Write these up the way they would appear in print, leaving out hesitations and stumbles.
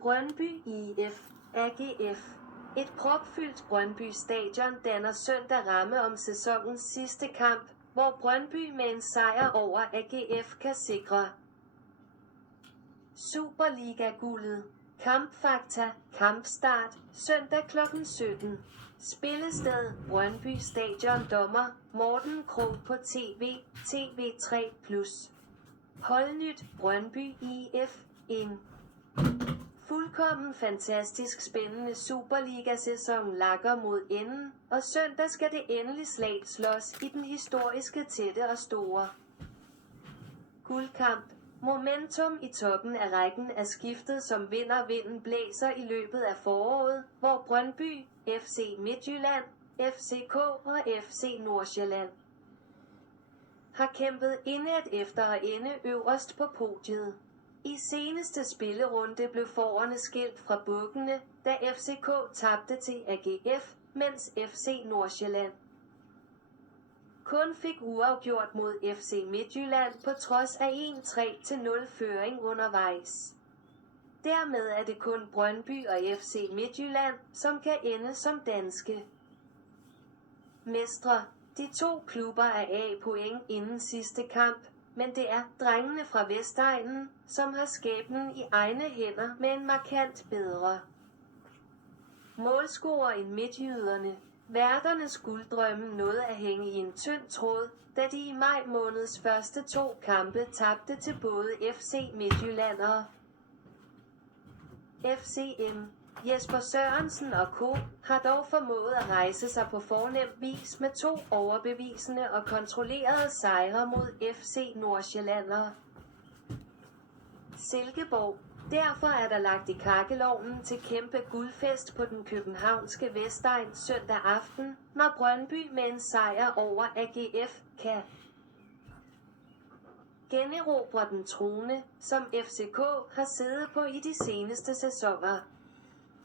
Brøndby IF, AGF. Et propfyldt Brøndby Stadion danner søndag ramme om sæsonens sidste kamp, hvor Brøndby med en sejr over AGF kan sikre Superliga-guldet. Kampfakta, kampstart, søndag kl. 17. Spillested, Brøndby Stadion. Dommer, Morten Krog på TV, TV3+. Holdnyt, Brøndby IF, en fuldkommen fantastisk spændende Superliga-sæson lakker mod enden, og søndag skal det endelig slag slås i den historiske tætte og store guldkamp. Momentum i toppen af rækken er skiftet som vinden blæser i løbet af foråret, hvor Brøndby, FC Midtjylland, FCK og FC Nordsjælland har kæmpet indet efter at ende øverst på podiet. I seneste spillerunde blev forårene skilt fra bukkene, da FCK tabte til AGF, mens FC Nordsjælland kun fik uafgjort mod FC Midtjylland på trods af en 3-0 føring undervejs. Dermed er det kun Brøndby og FC Midtjylland, som kan ende som danske mestre. De to klubber er af point inden sidste kamp, men det er drengene fra Vestegnen, som har skæbnen i egne hænder med en markant bedre målscorer end midtjyderne. Værternes gulddrømme nåede at hænge i en tynd tråd, da de i maj måneds første 2 kampe tabte til både FC Midtjylland og FCM. Jesper Sørensen og Co. har dog formået at rejse sig på fornem vis med 2 overbevisende og kontrollerede sejre mod FC Nordsjælland og Silkeborg. Derfor er der lagt i kakkelovnen til kæmpe guldfest på den københavnske Vestegn søndag aften, når Brøndby med en sejr over AGF kan generobre den trone, som FCK har siddet på i de seneste sæsoner.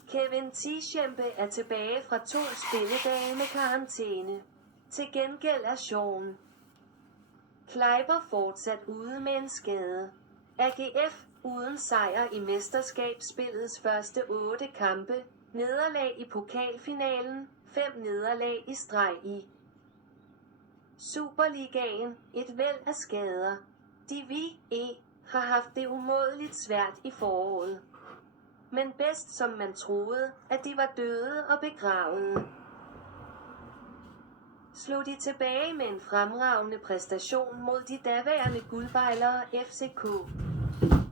Kevin Tischempe er tilbage fra 2 spilledage med karantæne. Til gengæld er Sean Kleiber fortsat ude med en skade. AGF uden sejr i mesterskabsspillets første 8 kampe, nederlag i pokalfinalen, 5 nederlag i streg i Superligaen, et væld af skader. De har haft det umådeligt svært i foråret. Men bedst som man troede, at de var døde og begravede, slog de tilbage med en fremragende præstation mod de daværende guldbejlere FCK.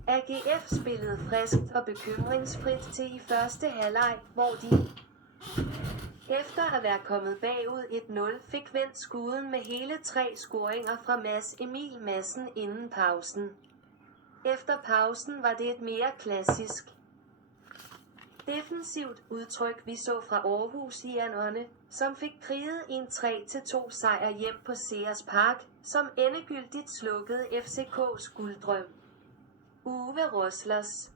AGF spillede friskt og bekymringsfrit til i første halvleg, hvor de efter at være kommet bagud 1-0 fik vendt skuden med hele 3 scoringer fra Mads Emil Madsen inden pausen. Efter pausen var det et mere klassisk defensivt udtryk vi så fra Aarhusianerne, som fik kriget en 3-2 sejr hjem på Sears Park, som endegyldigt slukkede FCK's gulddrøm. Uwe Roslers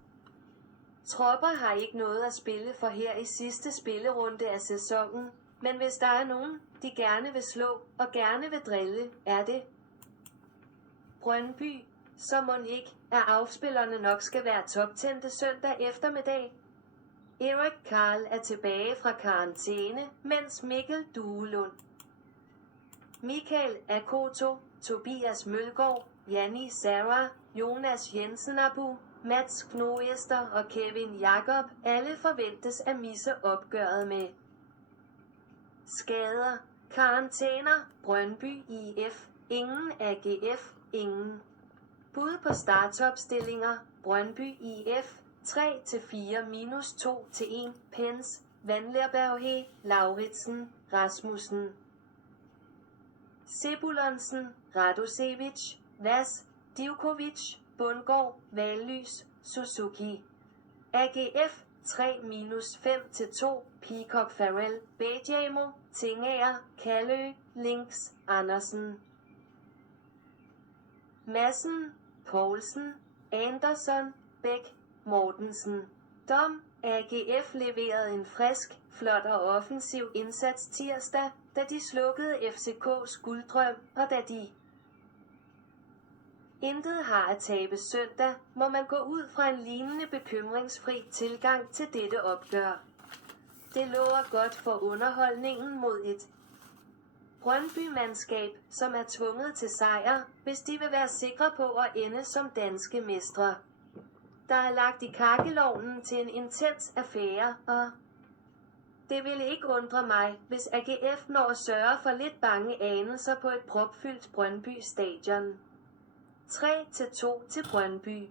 tropper har ikke noget at spille for her i sidste spillerunde af sæsonen, men hvis der er nogen, de gerne vil slå og gerne vil drille, er det Brøndby, så mon ikke, at afspillerne nok skal være toptændte søndag eftermiddag. Erik Karl er tilbage fra karantæne, mens Mikkel Duelund, Michael Akoto, Tobias Mølgaard, Janni Sarah, Jonas Jensen Abu, Mats Knoester og Kevin Jakob alle forventes at misse opgøret med skader. Karantæner, Brøndby IF, ingen AGF, ingen bud på startopstillinger, Brøndby IF, 3-4 minus 2-1, Pens, Vanlerberghe, Lauritsen, Rasmussen, Sebulonsen, Radosevic, Vas, Divkovic, Bundgaard, Vallys, Suzuki. AGF 3-5-2, Peacock Farrell, Bejamo, Tingager, Kallø, Links, Andersen, Madsen, Poulsen, Anderson, Bæk, Mortensen. Dom, AGF leverede en frisk, flot og offensiv indsats tirsdag, da de slukkede FCK's gulddrøm, og da de Intet har at tabe søndag, må man gå ud fra en lignende bekymringsfri tilgang til dette opgør. Det lover godt for underholdningen mod et Brøndby-mandskab, som er tvunget til sejr, hvis de vil være sikre på at ende som danske mestre. Der er lagt i kakkelovnen til en intens affære, og det ville ikke undre mig, hvis AGF når at sørge for lidt bange anelser på et propfyldt Brøndby stadion. 3-2 til Brøndby.